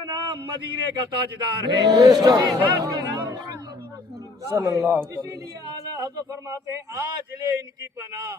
का नाम मदीने का ताजदार है, इसी जात का नाम इसीलिए आला हज़रत फरमाते हैं आज ले इनकी पनाह,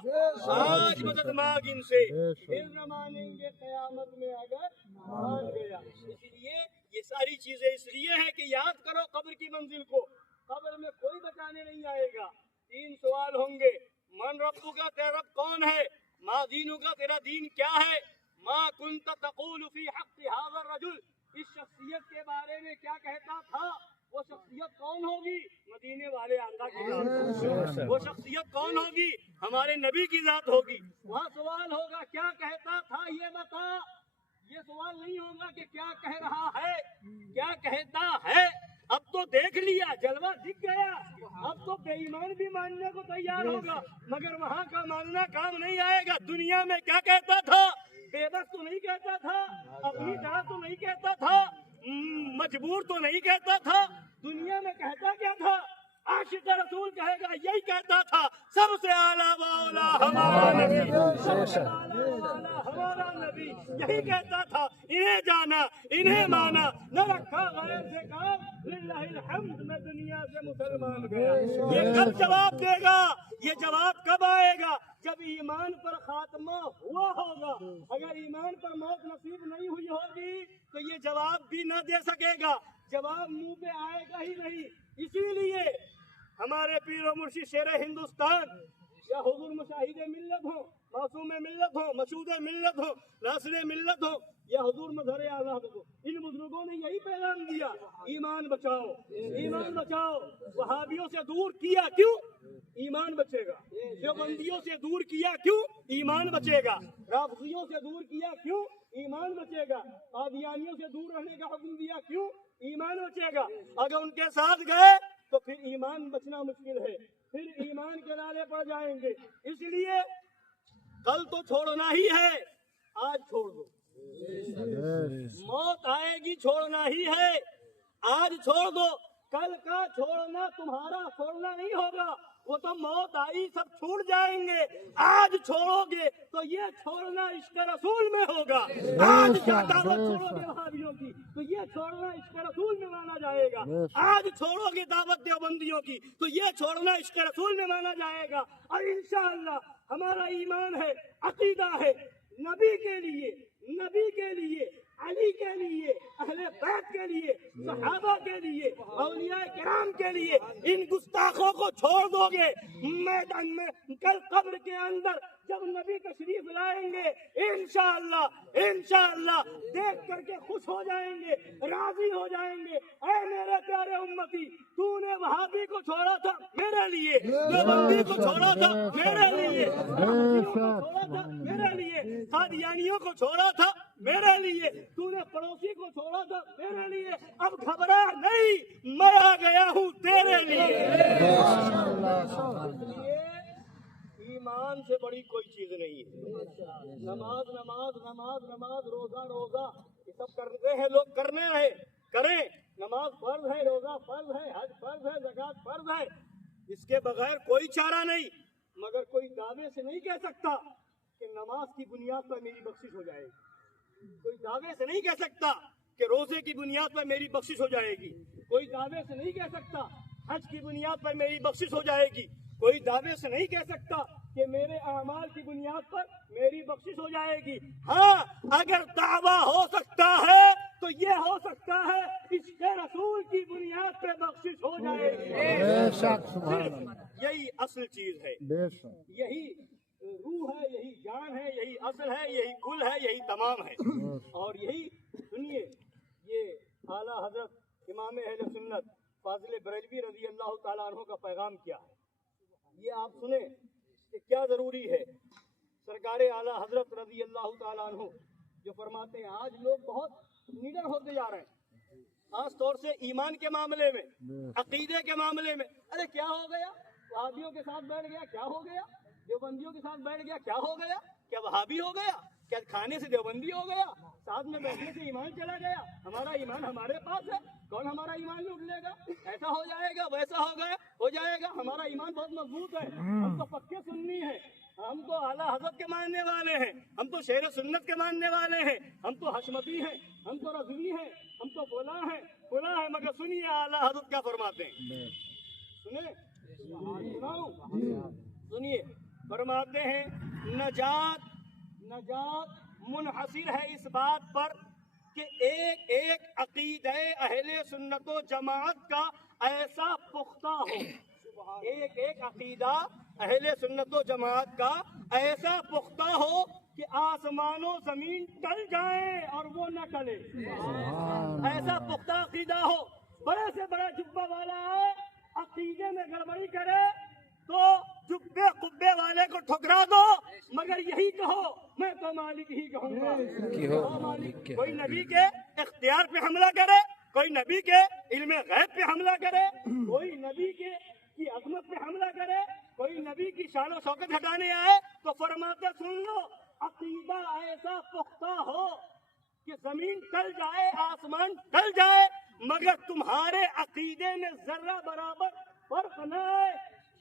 आज मदद मांग इनसे, फिर न मानेंगे क़यामत में अगर मान गया। इसलिए ये सारी चीजें इसलिए हैं कि याद करो कब्र की मंजिल को। कब्र में कोई बचाने नहीं आएगा। 3 सवाल होंगे, मन रब्बुका, तेरा रब कौन है, मा दीनुका, तेरा दीन क्या है, मा कुंत तक़ूलु फी हक़्क़ि हाज़ा रजुल, इस शख्सियत के बारे में क्या कहता था, वो शख्सियत कौन होगी, मदीने वाले आका की जात, वो शख्सियत कौन होगी, हमारे नबी की जात होगी। वहाँ सवाल होगा क्या कहता था ये बता, ये सवाल नहीं होगा कि क्या कह रहा है, क्या कहता है। अब तो देख लिया, जलवा दिख गया, अब तो बेईमान भी मानने को तैयार होगा, मगर वहाँ का मानना काम नहीं आएगा। दुनिया में क्या कहता था, बेबस तो नहीं कहता था, अपनी तरह तो नहीं कहता था, मजबूर तो नहीं कहता था, दुनिया में कहता क्या था, आशिक रसूल कहेगा यही कहता था, सबसे आला वाला हमारा नबी, सबसे आला वाला हमारा नबी, यही कहता था। इन्हें जाना, इन्हें माना, न रखा गैर से काम, लिल्लाहिल हम्द, मैं दुनिया से मुसलमान गया। ये कब जवाब देगा, ये जवाब कब आएगा, जब ईमान पर खात्मा हुआ होगा। अगर ईमान पर मौत नसीब नहीं हुई होगी तो ये जवाब भी न दे सकेगा, जवाब मुंह पे आएगा ही नहीं। इसीलिए हमारे पीर मुर्शिद शेर हिंदुस्तान या हुजूर मुशाहिद मिल्लत हो, मासूम मिल्लत हो, मशहूद मिल्लत हो, नासिर मिल्लत हो या हुजूर मजहर आज़ाद हो, इन बुजुर्गों ने यही पैगाम दिया, ईमान बचाओ, ईमान बचाओ। वहाबियों से दूर किया क्यों, ईमान बचेगा। देवबंदियों से दूर किया क्यों, ईमान बचेगा। राफिजियों से दूर किया क्यों, ईमान बचेगा। कादियानियों से दूर रहने का हुक्म दिया क्यों, ईमान बचेगा। अगर उनके साथ गए तो फिर ईमान बचना मुश्किल है, फिर ईमान के नाले पड़ जाएंगे। इसलिए कल तो छोड़ना ही है, आज छोड़ दो। मौत आएगी, छोड़ना ही है, आज छोड़ दो। कल का छोड़ना तुम्हारा छोड़ना नहीं होगा, वो तो मौत आई सब छूट जाएंगे। आज छोड़ोगे तो ये छोड़ना इश्क रसूल में होगा। आज क्या दावत छोड़ोगे वहाबियों की तो ये छोड़ना इश्क रसूल में माना जाएगा। आज छोड़ोगे दावत देवबंदियों की तो ये छोड़ना इश्क रसूल में माना जाएगा। और इंशाअल्लाह हमारा ईमान है, अकीदा है, नबी के लिए, नबी के लिए, अली के लिए, अहले बैत के लिए, सहाबा के लिए, औलिया किराम के लिए, इन गुस्ताखों को छोड़ दोगे मैदान में, कल कब्र के अंदर जब नबी तशरीफ लाएंगे इंशाअल्लाह, इंशाअल्लाह देख करके खुश हो जाएंगे, राजी हो जाएंगे। ऐ मेरे प्यारे उम्मती, तूने वहाबी को छोड़ा था मेरे लिए, देवबंदी को छोड़ा था मेरे लिए, को छोड़ा था मेरे लिए, कादियानियों को छोड़ा था मेरे लिए, तूने पड़ोसी को छोड़ा था मेरे लिए। अब घबरा नहीं, मैं आ गया हूँ तेरे लिए। ईमान से बड़ी कोई चीज नहीं है। नमाज नमाज नमाज नमाज, रोजा रोजा, ये सब करते हैं लोग, करने रहे, करें। नमाज फर्ज है, रोजा फर्ज है, हज फर्ज है, ज़कात फर्ज है, इसके बगैर कोई चारा नहीं। मगर कोई दावे से नहीं कह सकता कि नमाज की बुनियाद पर मेरी बख्शिश हो जाएगी। कोई दावे से नहीं कह सकता कि रोजे की बुनियाद पर मेरी बख्शिश हो जाएगी। कोई दावे से नहीं कह सकता हज की बुनियाद पर मेरी बख्शिश हो जाएगी। कोई दावे से नहीं कह सकता कि मेरे अमाल की बुनियाद पर मेरी बख्शिश हो जाएगी। हाँ, अगर दावा हो सकता है तो ये हो सकता है इसके रसूल की बुनियाद पे बख्शिश हो जाएगी। यही असल चीज है, यही रूह है, यही जान है, यही असल है, यही कुल है, यही तमाम है। और यही सुनिए, ये आला हजरत इमाम अहले सुन्नत फाजिल बरेलवी रजी अल्लाह ताला अन्हु का पैगाम क्या है, ये आप सुने कि क्या जरूरी है। सरकार आला हजरत रजी अल्लाह ताला अन्हु जो फरमाते हैं, आज लोग बहुत निडर होते जा रहे हैं, खास तौर से ईमान के मामले में, अकीदे के मामले में। अरे क्या हो गया, वहाबियों के साथ बैठ गया, क्या हो गया, देवबंदियों के साथ बैठ गया, क्या हो गया, क्या वहाबी हो गया, क्या खाने से देवबंदी हो गया, साथ में बैठने से ईमान चला गया, हमारा ईमान हमारे पास है, कौन हमारा ईमान लूट लेगा, ऐसा हो जाएगा, वैसा हो गया, हो जाएगा, हमारा ईमान बहुत मजबूत है, हम तो पक्के सुन्नी हैं, हम तो आला हज़रत के मानने वाले हैं, हम तो शेर सुन्नत के मानने वाले हैं, हम तो हशमती हैं, हम तो रज़वी हैं, हम तो سنیے اعلیٰ حضرت کیا فرماتے ہیں. سنیے فرماتے ہیں نجات منحصر ہے اس بات پر کہ ایک ایک عقیدہ اہل سنت و جماعت کا ایسا پختہ ہو. ایک ایک عقیدہ اہل سنت و جماعت کا ایسا پختہ ہو کہ آسمان و زمین ٹل جائیں اور وہ نہ ٹلے. ایسا پختہ عقیدہ ہو. بڑے سے بڑا جبہ والا ہے, عقیدے میں گڑبڑی کرے تو جبے قبے والے کو ٹھکرا دو, مگر یہی کہو میں تو مالک ہی کہوں گا. کوئی نبی کے اختیار پہ حملہ کرے, کوئی نبی کے علم غیب پہ حملہ کرے, کوئی نبی کی عظمت پہ حملہ کرے, کوئی نبی کی شان و شوکت ہٹانے آئے تو فرماتے سن لو, عقیدہ ایسا پختہ ہو کہ زمین ٹل جائے آسمان ٹل جائے مگر تمہارے عقیدے میں ذرہ برابر فرق نہ آئے.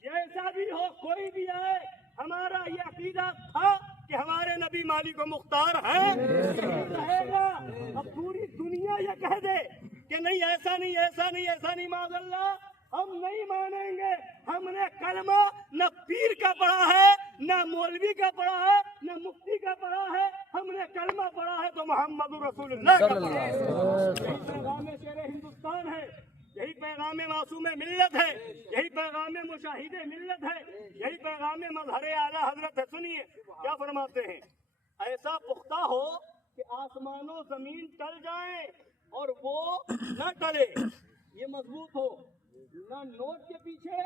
جیسا بھی ہو کوئی بھی آئے, ہمارا یہ عقیدہ تھا کہ ہمارے نبی مالک و مختار ہیں, رہے گا. اب پوری دنیا یہ کہہ دے کہ نہیں ایسا نہیں ایسا نہیں ایسا نہیں, معاذ اللہ ہم نہیں مانیں گے. ہم نے کلمہ نہ پیر کا پڑھا ہے, نہ مولوی کا پڑھا ہے, نہ مفتی کا پڑھا ہے, ہم نے کلمہ پڑھا ہے تو محمد رسول اللہ کا پڑھا ہے. یہی پیغام شیر ہندوستان ہے, یہی پیغام معصوم ملت ہے, یہی پیغام مشاہد ملت ہے, یہی پیغام مظہر اعلیٰ حضرت ہے. سنیے کیا فرماتے ہیں, ایسا پختہ ہو کہ آسمان و زمین ٹل جائیں اور وہ نہ ٹلے. یہ مضبوط ہو, نہ نوٹ کے پیچھے